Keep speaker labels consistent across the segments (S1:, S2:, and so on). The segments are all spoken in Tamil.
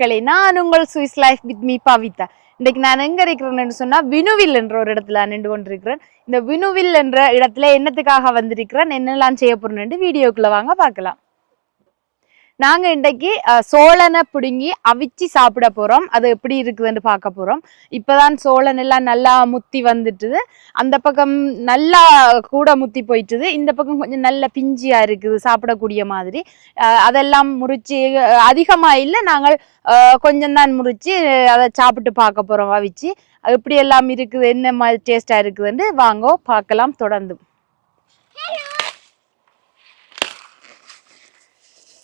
S1: மக்களே நான் உங்கள் Swiss life with me Pavitha. இன்னைக்கு நான் எங்க இருக்கிறேன்னு சொன்னா வினுவில் என்ற ஒரு இடத்துல நின்று கொண்டிருக்கிறேன். இந்த வினுவில் என்ற இடத்துல என்னத்துக்காக வந்திருக்கிறேன்? என்னெல்லாம் செய்ய போறேன்னு வீடியோக்குள்ள வாங்க பார்க்கலாம். நாங்க இன்றைக்கு சோழனை சோளனை பிடுங்கி அவிச்சு சாப்பிட போறோம். அது எப்படி இருக்குதுன்னு பார்க்க போறோம். இப்பதான் சோளன் எல்லாம் நல்லா முத்தி வந்துட்டுது. அந்த பக்கம் நல்லா கூட முத்தி போயிட்டுது. இந்த பக்கம் கொஞ்சம் நல்ல பிஞ்சியா இருக்குது சாப்பிடக்கூடிய மாதிரி. அதெல்லாம் முறிச்சு அதிகமாக அதிகமா இல்லை. நாங்கள் கொஞ்சம் தான் முறிச்சு அதை சாப்பிட்டு பார்க்க போறோம் அவிச்சு. அது எப்படி எல்லாம் இருக்குது என்ன மாதிரி டேஸ்டா இருக்குதுன்னு வாங்கோ பார்க்கலாம் தொடர்ந்து.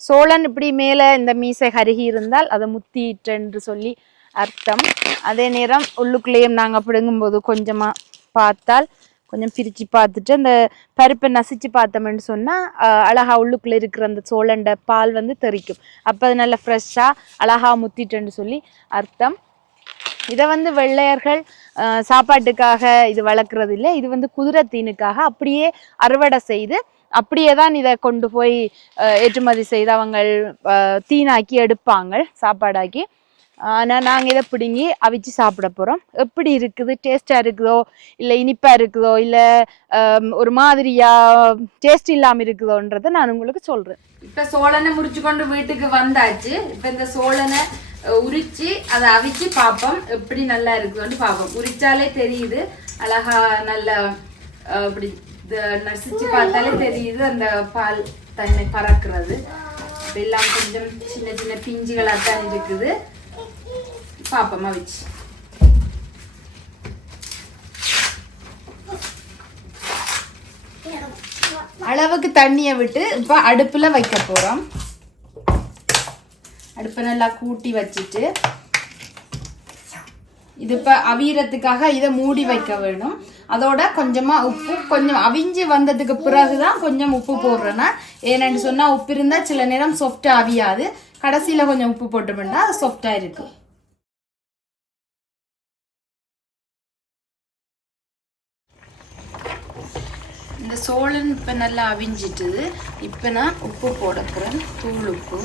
S1: சோழன் இப்படி மேலே இந்த மீசை கருகி இருந்தால் அதை முத்திட்டென்று சொல்லி அர்த்தம். அதே நேரம் உள்ளுக்குள்ளேயும் நாங்கள் பிடுங்கும்போது கொஞ்சமாக பார்த்தால் கொஞ்சம் பிரித்து பார்த்துட்டு அந்த பருப்பை நசிச்சு பார்த்தோம்னு சொன்னால் அழகா உள்ளுக்குள்ளே இருக்கிற அந்த சோழண்ட பால் வந்து தெறிக்கும். அப்போ அது நல்லா ஃப்ரெஷ்ஷாக அழகா முத்திட்டுன்னு சொல்லி அர்த்தம். இதை வந்து வெள்ளையர்கள் சாப்பாட்டுக்காக இது வளர்க்குறது இல்லை. இது வந்து குதிரை தீனுக்காக அப்படியே அறுவடை செய்து அப்படியே தான் இதை கொண்டு போய் ஏற்றுமதி செய்து அவங்க தீனாக்கி எடுப்பாங்க சாப்பாடாக்கி. ஆனால் நாங்கள் இதை பிடுங்கி அவிச்சு சாப்பிட போகிறோம் எப்படி இருக்குது? டேஸ்ட்டாக இருக்குதோ? இல்லை இனிப்பாக இருக்குதோ? இல்லை ஒரு மாதிரியா டேஸ்ட் இல்லாமல் இருக்குதோன்றதை நான் உங்களுக்கு சொல்கிறேன் இப்போ சோழனை முறிச்சு கொண்டு வீட்டுக்கு வந்தாச்சு. இப்போ இந்த சோழனை உரிச்சு அதை அவிச்சு பார்ப்போம். எப்படி நல்லா இருக்குதோன்னு பார்ப்போம். உரிச்சாலே தெரியுது. அழகா நல்லா அஹ், இப்படி இத நசிச்சு பார்த்தாலே தெரியுது அந்த பால் தன்னை பறக்கிறது. எல்லாம் கொஞ்சம் சின்ன சின்ன பிஞ்சுகளாக தான் இருக்குது. பாப்பமா வச்சு. அளவுக்கு தண்ணியை விட்டு இப்போ அடுப்பில் வைக்க போகிறோம் அடுப்பை நல்லா கூட்டி வச்சுட்டு இது இப்போ அவியறதுக்காக இதை மூடி வைக்க வேணும். அதோட கொஞ்சமாக உப்பு கொஞ்சம் அவிஞ்சு வந்ததுக்கு பிறகு தான் கொஞ்சம் உப்பு போடுறேன்னா ஏன்னு சொன்னால் உப்பு இருந்தால் சில நேரம் சாஃப்டாக அவியாது. கடைசியில் கொஞ்சம் உப்பு போட்டோம்னா அது சாஃப்டாக இருக்கும். இந்த சோளன் இப்போ நல்லா அவிஞ்சிட்டுது இப்போ நான் உப்பு போட போகிறேன் தூள் உப்பு.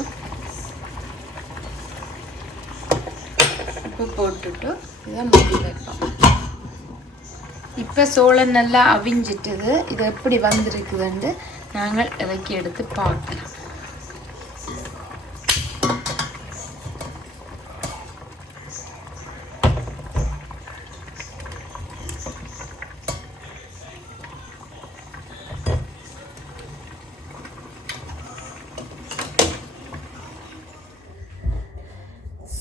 S1: உப்பு போட்டுட்டு இதை மூடி வைப்போம். இப்போ சோளன் நல்லா அவிஞ்சிட்டது. இது எப்படி வந்திருக்குதுன்ட்டு நாங்கள் இறக்கி எடுத்து பார்க்கலாம்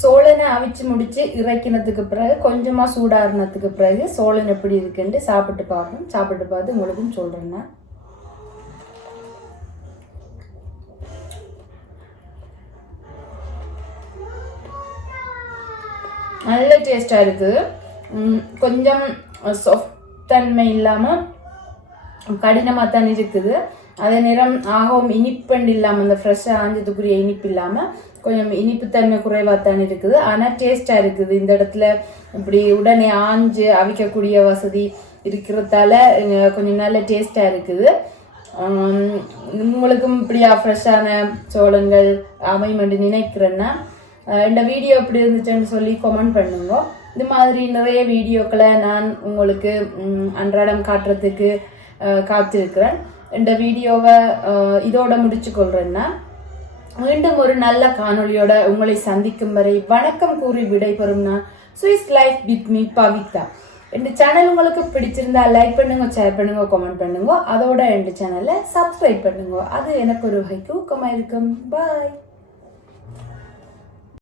S1: சோளனை அவிச்சு முடிச்சு இறக்கினதுக்கு பிறகு கொஞ்சமா சூடாறினதுக்கு பிறகு சோளம் எப்படி இருக்குன்ட்டு சாப்பிட்டு பார்ப்போம். சாப்பிட்டு பார்த்து உங்களுக்கும் சொல்றேன் நான். நல்ல டேஸ்ட்டாக இருக்குது உம், கொஞ்சம் soft தன்மை இல்லாமல் கடினமாக தான் இருக்குது. அதே நேரம் ஆகவும் இனிப்பண்டு இல்லாமல் அந்த ஃப்ரெஷ்ஷாக ஆஞ்சதுக்குரிய இனிப்பு இல்லாமல் கொஞ்சம் இனிப்புத்தன்மை குறைவாக தான் இருக்குது. ஆனால் டேஸ்ட்டாக இருக்குது. இந்த இடத்துல இப்படி உடனே ஆஞ்சு அவிக்கக்கூடிய வசதி இருக்கிறதால கொஞ்சம் நல்ல டேஸ்ட்டாக இருக்குது. உங்களுக்கும் இப்படியா ஃப்ரெஷ்ஷான சோளங்கள் அமைமென்று நினைக்கிறேன்னா இந்த வீடியோ எப்படி இருந்துச்சுன்னு சொல்லி கமெண்ட் பண்ணுங்க. இது மாதிரி நிறைய வீடியோக்களை நான் உங்களுக்கு அன்றாடம் காட்டுறதுக்கு காத்திருக்கிறேன். இந்த வீடியோவை இதோட முடிச்சு கொள்றேன்னா மீண்டும் ஒரு நல்ல காணொளியோட உங்களை சந்திக்கும் வரை வணக்கம் கூறி விடைபெறும் நான் Swiss life with me Pavitha. இந்த சேனல் உங்களுக்கு பிடிச்சிருந்தா லைக் பண்ணுங்க ஷேர் பண்ணுங்க கமெண்ட் பண்ணுங்க. அதோட எந்த சேனலை சப்ஸ்கிரைப் பண்ணுங்க. அது எனக்கு ஒரு வகைக்கு ஊக்கமாக இருக்கும். பாய்.